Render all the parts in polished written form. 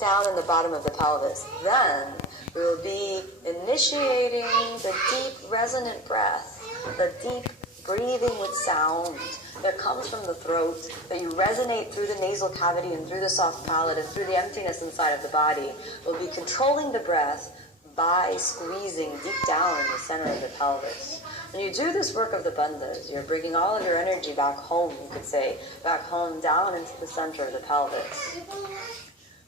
down in the bottom of the pelvis. Then we will be initiating the deep resonant breath, the deep breathing with sound that comes from the throat, that you resonate through the nasal cavity and through the soft palate and through the emptiness inside of the body. We'll be controlling the breath by squeezing deep down in the center of the pelvis. When you do this work of the bandhas, you're bringing all of your energy back home, you could say, back home down into the center of the pelvis.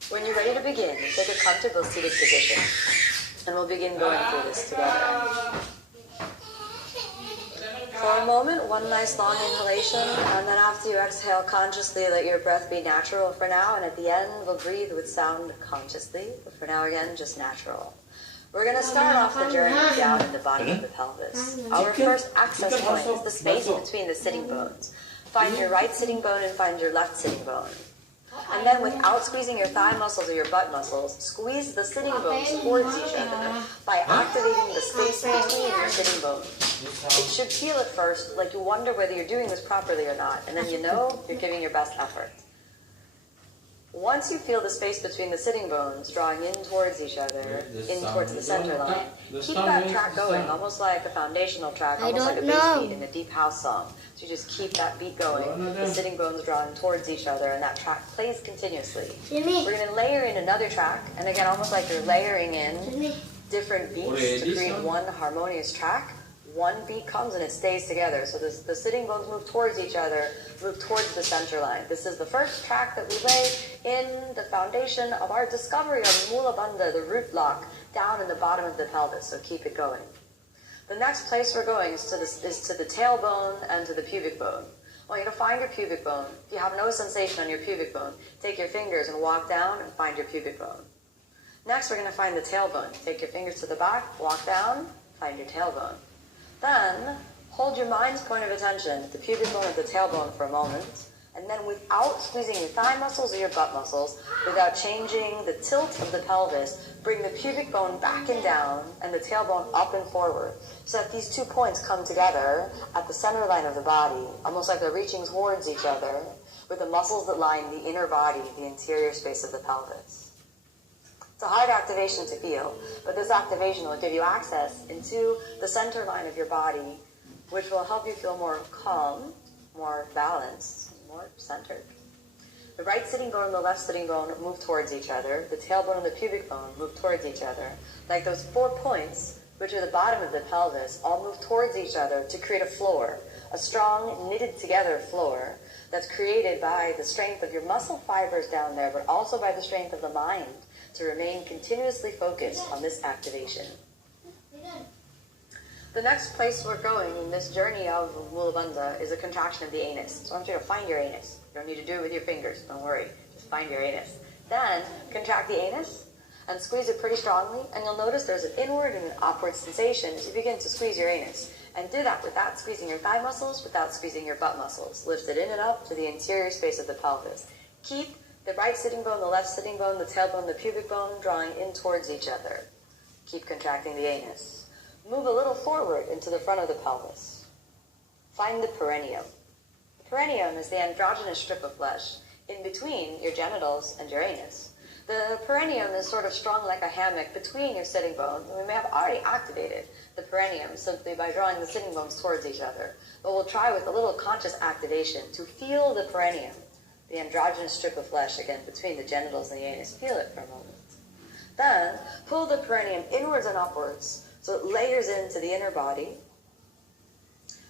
When you're ready to begin, take a comfortable seated position, and we'll begin going through this together. For a moment, one nice long inhalation, and then after you exhale consciously, let your breath be natural for now, and at the end, we'll breathe with sound consciously, but for now again, just natural. We're going to start off the journey down in the bottom of the pelvis. Our first access point is the space between the sitting bones. Find your right sitting bone and find your left sitting bone. And then without squeezing your thigh muscles or your butt muscles, squeeze the sitting bones towards each other by activating the space between your sitting bones. It should feel at first like you wonder whether you're doing this properly or not, and then you know you're giving your best effort. Once you feel the space between the sitting bones drawing in towards each other, in towards the center line, keep that track going, almost like a foundational track, almost like a bass beat in a deep house song. So you just keep that beat going, the sitting bones drawing towards each other, and that track plays continuously. We're going to layer in another track, and again, almost like you're layering in different beats to create one harmonious track. One beat comes and it stays together. So the sitting bones move towards each other, move towards the center line. This is the first track that we lay in the foundation of our discovery of Mula Bandha, the root block, down in the bottom of the pelvis. So keep it going. The next place we're going is to the tailbone and to the pubic bone. I want you to find your pubic bone. If you have no sensation on your pubic bone, take your fingers and walk down and find your pubic bone. Next, we're going to find the tailbone. Take your fingers to the back, walk down, find your tailbone. Then, hold your mind's point of attention at the pubic bone or the tailbone for a moment, and then without squeezing your thigh muscles or your butt muscles, without changing the tilt of the pelvis, bring the pubic bone back and down and the tailbone up and forward, so that these 2 points come together at the center line of the body, almost like they're reaching towards each other, with the muscles that line the inner body, the interior space of the pelvis. It's a hard activation to feel, but this activation will give you access into the center line of your body, which will help you feel more calm, more balanced, more centered. The right sitting bone and the left sitting bone move towards each other. The tailbone and the pubic bone move towards each other. Like those 4 points, which are the bottom of the pelvis, all move towards each other to create a floor, a strong, knitted together floor that's created by the strength of your muscle fibers down there, but also by the strength of the mind, to remain continuously focused on this activation. The next place we're going in this journey of Mula Bandha is a contraction of the anus. So I want you to find your anus. You don't need to do it with your fingers, don't worry. Just find your anus. Then contract the anus and squeeze it pretty strongly, and you'll notice there's an inward and an upward sensation as you begin to squeeze your anus. And do that without squeezing your thigh muscles, without squeezing your butt muscles. Lift it in and up to the interior space of the pelvis. Keep the right sitting bone, the left sitting bone, the tailbone, the pubic bone drawing in towards each other. Keep contracting the anus. Move a little forward into the front of the pelvis. Find the perineum. The perineum is the androgynous strip of flesh in between your genitals and your anus. The perineum is sort of strung like a hammock between your sitting bones, and we may have already activated the perineum simply by drawing the sitting bones towards each other. But we'll try with a little conscious activation to feel the perineum, the androgynous strip of flesh, again, between the genitals and the anus. Feel it for a moment. Then, pull the perineum inwards and upwards so it layers into the inner body.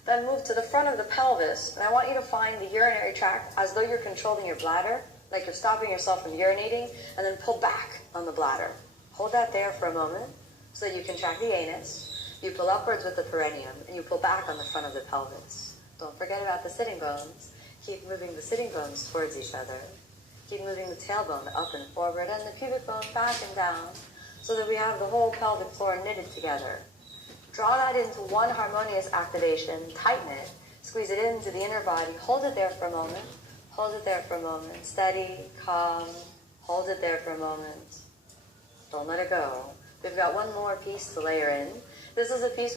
Then move to the front of the pelvis, and I want you to find the urinary tract as though you're controlling your bladder, like you're stopping yourself from urinating, and then pull back on the bladder. Hold that there for a moment so that you contract the anus. You pull upwards with the perineum, and you pull back on the front of the pelvis. Don't forget about the sitting bones. Keep moving the sitting bones towards each other. Keep moving the tailbone up and forward and the pubic bone back and down so that we have the whole pelvic floor knitted together. Draw that into one harmonious activation, tighten it, squeeze it into the inner body, hold it there for a moment, hold it there for a moment, steady, calm, hold it there for a moment. Don't let it go. We've got one more piece to layer in. This is a piece